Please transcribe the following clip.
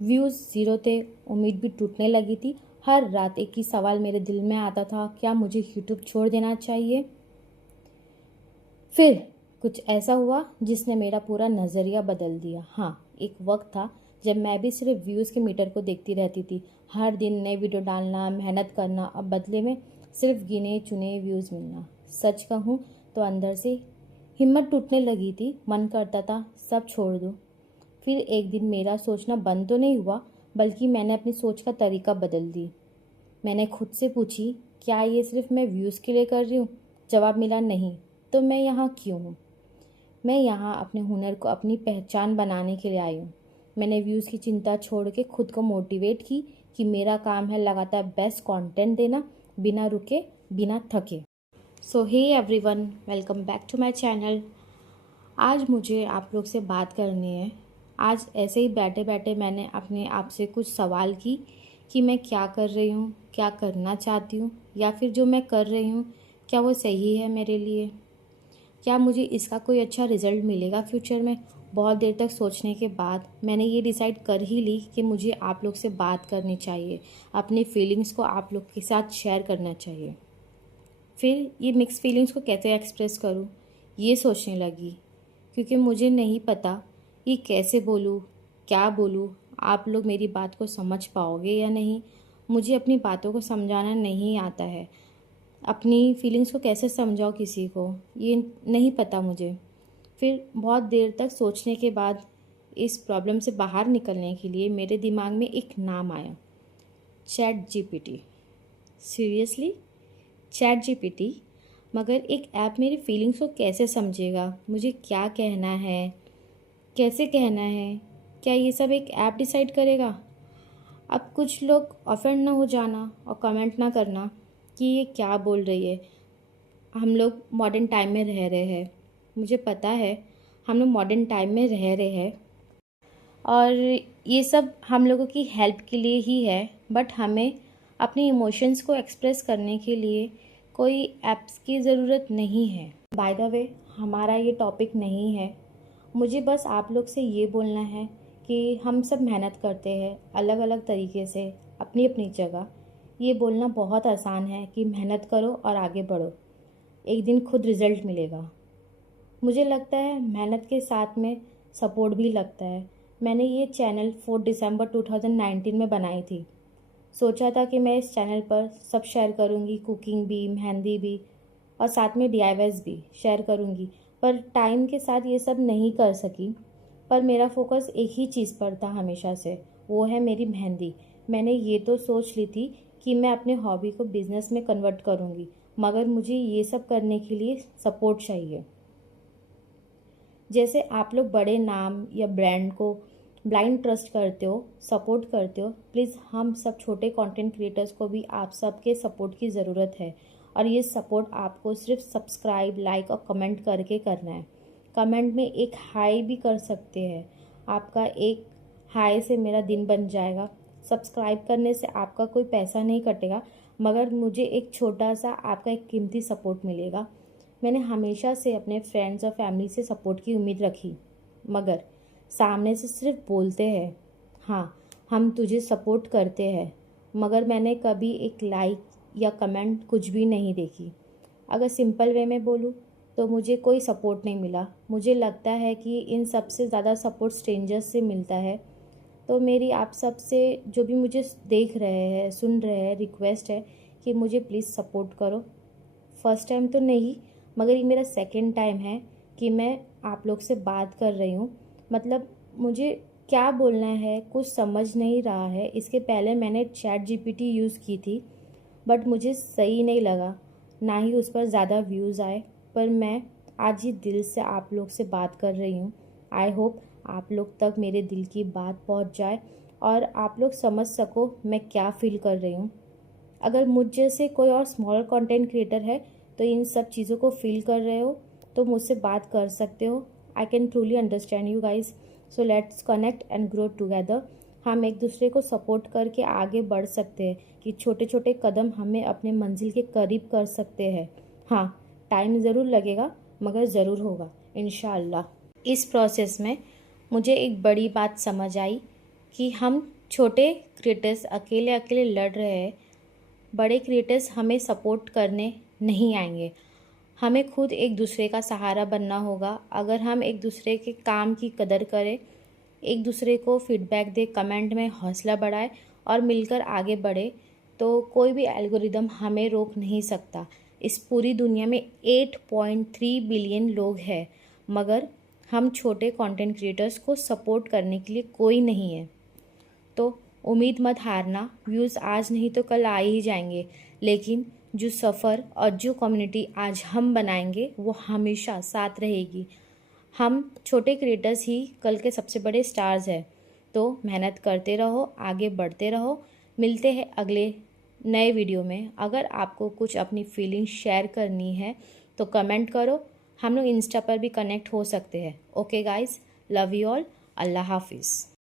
Views zero थे, उम्मीद भी टूटने लगी थी। हर रात एक ही सवाल मेरे दिल में आता था, क्या मुझे यूट्यूब छोड़ देना चाहिए? फिर कुछ ऐसा हुआ जिसने मेरा पूरा नज़रिया बदल दिया। हाँ, एक वक्त था जब मैं भी सिर्फ व्यूज़ के मीटर को देखती रहती थी। हर दिन नई वीडियो डालना, मेहनत करना और बदले में सिर्फ गिने चुने व्यूज़ मिलना। सच कहूँ तो अंदर से हिम्मत टूटने लगी थी, मन करता था सब छोड़ दूँ। फिर एक दिन मेरा सोचना बंद तो नहीं हुआ, बल्कि मैंने अपनी सोच का तरीका बदल दी। मैंने खुद से पूछी, क्या ये सिर्फ मैं व्यूज़ के लिए कर रही हूँ? जवाब मिला नहीं। तो मैं यहाँ क्यों हूँ? मैं यहाँ अपने हुनर को अपनी पहचान बनाने के लिए आई हूँ। मैंने व्यूज़ की चिंता छोड़ के खुद को मोटिवेट की कि मेरा काम है लगातार बेस्ट कंटेंट देना, बिना रुके, बिना थके। So hey everyone, welcome back to my channel. आज मुझे आप लोग से बात करनी है। आज ऐसे ही बैठे बैठे मैंने अपने आप से कुछ सवाल की कि मैं क्या कर रही हूँ, क्या करना चाहती हूँ, या फिर जो मैं कर रही हूँ क्या वो सही है मेरे लिए, क्या मुझे इसका कोई अच्छा रिज़ल्ट मिलेगा फ्यूचर में। बहुत देर तक सोचने के बाद मैंने ये डिसाइड कर ही ली कि मुझे आप लोग से बात करनी चाहिए, अपनी फीलिंग्स को आप लोग के साथ शेयर करना चाहिए। फिर ये मिक्स फीलिंग्स को कैसे एक्सप्रेस करूँ ये सोचने लगी, क्योंकि मुझे नहीं पता ये कैसे बोलूँ, क्या बोलूँ, आप लोग मेरी बात को समझ पाओगे या नहीं। मुझे अपनी बातों को समझाना नहीं आता है, अपनी फीलिंग्स को कैसे समझाओ किसी को, ये नहीं पता मुझे। फिर बहुत देर तक सोचने के बाद इस प्रॉब्लम से बाहर निकलने के लिए मेरे दिमाग में एक नाम आया, chat GPT. Seriously, chat GPT? मगर एक ऐप मेरी फीलिंग्स को कैसे समझेगा, मुझे क्या कहना है, कैसे कहना है, क्या ये सब एक ऐप डिसाइड करेगा? अब कुछ लोग ऑफेंड ना हो जाना और कमेंट ना करना कि ये क्या बोल रही है। हम लोग मॉडर्न टाइम में रह रहे हैं, मुझे पता है हम लोग मॉडर्न टाइम में रह रहे हैं और ये सब हम लोगों की हेल्प के लिए ही है, बट हमें अपने इमोशंस को एक्सप्रेस करने के लिए कोई ऐप्स की ज़रूरत नहीं है। बाय द वे, हमारा ये टॉपिक नहीं है। मुझे बस आप लोग से ये बोलना है कि हम सब मेहनत करते हैं अलग अलग तरीके से, अपनी अपनी जगह। ये बोलना बहुत आसान है कि मेहनत करो और आगे बढ़ो, एक दिन खुद रिज़ल्ट मिलेगा। मुझे लगता है मेहनत के साथ में सपोर्ट भी लगता है। मैंने ये चैनल 4 दिसंबर 2019 में बनाई थी। सोचा था कि मैं इस चैनल पर सब शेयर करूँगी, कुकिंग भी, मेहंदी भी और साथ में DIYs भी शेयर करूँगी, पर टाइम के साथ ये सब नहीं कर सकी। पर मेरा फोकस एक ही चीज़ पर था हमेशा से, वो है मेरी मेहंदी। मैंने ये तो सोच ली थी कि मैं अपने हॉबी को बिज़नेस में कन्वर्ट करूँगी, मगर मुझे ये सब करने के लिए सपोर्ट चाहिए। जैसे आप लोग बड़े नाम या ब्रांड को ब्लाइंड ट्रस्ट करते हो, सपोर्ट करते हो, प्लीज़ हम सब छोटे कंटेंट क्रिएटर्स को भी आप सबके सपोर्ट की ज़रूरत है। और ये सपोर्ट आपको सिर्फ सब्सक्राइब, लाइक और कमेंट करके करना है। कमेंट में एक हाई भी कर सकते हैं, आपका एक हाई से मेरा दिन बन जाएगा। सब्सक्राइब करने से आपका कोई पैसा नहीं कटेगा, मगर मुझे एक छोटा सा आपका एक कीमती सपोर्ट मिलेगा। मैंने हमेशा से अपने फ्रेंड्स और फैमिली से सपोर्ट की उम्मीद रखी, मगर सामने से सिर्फ बोलते हैं, हाँ हम तुझे सपोर्ट करते हैं, मगर मैंने कभी एक लाइक या कमेंट कुछ भी नहीं देखी। अगर सिंपल वे में बोलूँ तो मुझे कोई सपोर्ट नहीं मिला। मुझे लगता है कि इन सब से ज़्यादा सपोर्ट स्ट्रेंजर्स से मिलता है। तो मेरी आप सब से, जो भी मुझे देख रहे हैं, सुन रहे हैं, रिक्वेस्ट है कि मुझे प्लीज़ सपोर्ट करो। फर्स्ट टाइम तो नहीं, मगर ये मेरा सेकंड टाइम है कि मैं आप लोग से बात कर रही हूँ। मतलब मुझे क्या बोलना है कुछ समझ नहीं रहा है। इसके पहले मैंने चैट जीपीटी यूज़ की थी, बट मुझे सही नहीं लगा, ना ही उस पर ज़्यादा व्यूज़ आए। पर मैं आज ही दिल से आप लोग से बात कर रही हूँ। आई होप आप लोग तक मेरे दिल की बात पहुँच जाए और आप लोग समझ सको मैं क्या फ़ील कर रही हूँ। अगर मुझ जैसे कोई और स्मॉल कंटेंट क्रिएटर है तो इन सब चीज़ों को फील कर रहे हो तो मुझसे बात कर सकते हो। I can truly understand you guys. So let's connect and grow together. हम एक दूसरे को सपोर्ट करके आगे बढ़ सकते हैं कि छोटे छोटे कदम हमें अपने मंजिल के करीब कर सकते हैं। हाँ, टाइम ज़रूर लगेगा, मगर ज़रूर होगा इंशाअल्लाह। इस प्रोसेस में मुझे एक बड़ी बात समझ आई कि हम छोटे क्रिएटर्स अकेले अकेले लड़ रहे हैं, बड़े क्रिएटर्स हमें सपोर्ट करने नहीं आएंगे। हमें खुद एक दूसरे का सहारा बनना होगा। अगर हम एक दूसरे के काम की कदर करें, एक दूसरे को फीडबैक दे, कमेंट में हौसला बढ़ाए और मिलकर आगे बढ़े, तो कोई भी एल्गोरिदम हमें रोक नहीं सकता। इस पूरी दुनिया में 8.3 बिलियन लोग हैं, मगर हम छोटे कंटेंट क्रिएटर्स को सपोर्ट करने के लिए कोई नहीं है। तो उम्मीद मत हारना, व्यूज़ आज नहीं तो कल आ ही जाएंगे, लेकिन जो सफ़र और जो कम्युनिटी आज हम बनाएंगे वो हमेशा साथ रहेगी। हम छोटे क्रिएटर्स ही कल के सबसे बड़े स्टार्स हैं। तो मेहनत करते रहो, आगे बढ़ते रहो। मिलते हैं अगले नए वीडियो में। अगर आपको कुछ अपनी फीलिंग शेयर करनी है तो कमेंट करो, हम लोग इंस्टा पर भी कनेक्ट हो सकते हैं। Okay guys, love you all, Allah हाफिज़।